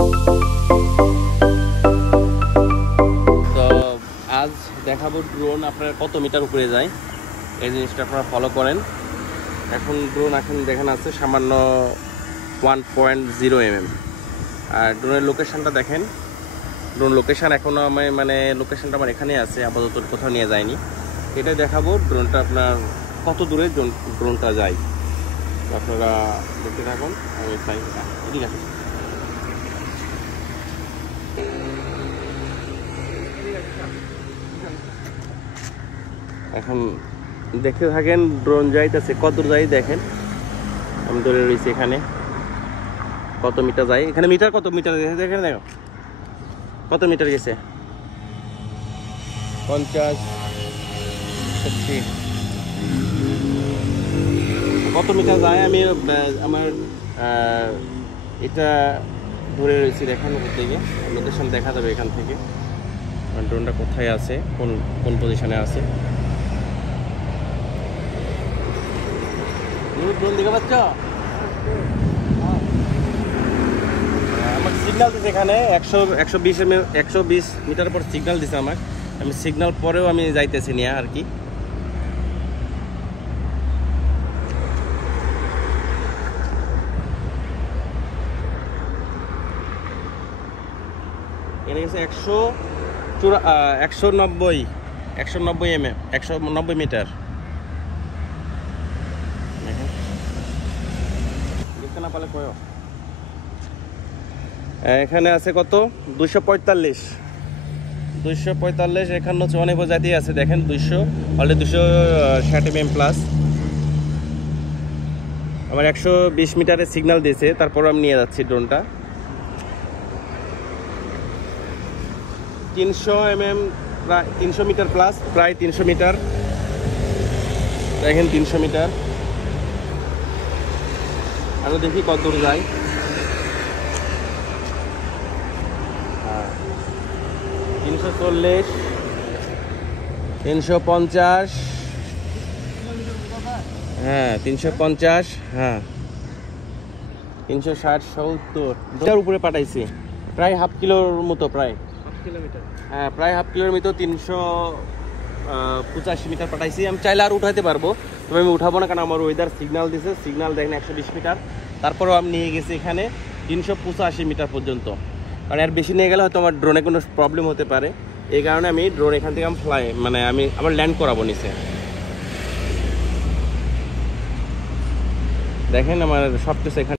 তো আজ দেখাবো ড্রোন আপনার কত মিটার উপরে যায়, এই জিনিসটা আপনারা ফলো করেন। এখন ড্রোন এখন দেখেন আছে সামান্য 1.0 mm। আর ড্রোনের লোকেশনটা দেখেন, ড্রোন লোকেশন এখনও আমি লোকেশনটা আমার এখানে আছে, আপাতত কোথাও নিয়ে যায়নি। এটা দেখাবো ড্রোনটা আপনার কত দূরে ড্রোনটা যায়, আপনারা দেখতে থাকুন। আমি ঠিক আছে, এখন দেখতে থাকেন ড্রোন যাইতেছে কত দূর যাই দেখেন। আমি ধরে রয়েছি এখানে, কত মিটার যায় এখানে, মিটার কত মিটার দেখেন, দেখো কত মিটার গেছে, 50 60 কত মিটার যায়। আমি আমার এটা ধরে রয়েছি দেখেন, উপর থেকে লোকেশন দেখা যাবে এখান থেকে ড্রোনটা কোথায় আছে, কোন পজিশনে আছে। ড্রোন দেখতে পাচ্ছ, আমাকে সিগন্যাল দিচ্ছে এখানে 120 মিটার পর সিগন্যাল দিচ্ছে আমাকে। আমি সিগন্যাল পরেও আমি যাইতেছি নিয়ে আর কি। এখানে গেছে 190 মিটার। দেখতে না পারলে কয়, এখানে আছে কত 245 এখানে হচ্ছে অনেক জাতি আছে দেখেন, 260 mm প্লাস। আমার 120 মিটারের সিগন্যাল দিয়েছে, তারপর আমি নিয়ে যাচ্ছি ড্রোনটা। 300 mm, প্রায় 300 মিটার প্লাস, প্রায় 300 মিটার দেখেন, 300 মিটার। আমি দেখি কত দূর যায়। 340, 350, হ্যাঁ 350, হ্যাঁ 360, 70 উপরে পাঠাইছি, প্রায় হাফ কিলোর মতো, প্রায় হ্যাঁ প্রায় হাফ কিলোর মতো, 385 মিটার পাঠাইছি। আমি চাইলে আর উঠাইতে পারবো, তবে আমি উঠাবো না, কারণ আমার ওয়েদার সিগন্যাল দিছে, সিগন্যাল দেখেন 120 মিটার। তারপরেও আমি নিয়ে গেছি এখানে 385 মিটার পর্যন্ত, কারণ আর বেশি নিয়ে গেলে হয়তো আমার ড্রোনে কোনো প্রবলেম হতে পারে। এই কারণে আমি ড্রোন এখান থেকে আমি আবার ল্যান্ড করাবো নিচে। দেখেন আমার সব কিছু এখানে।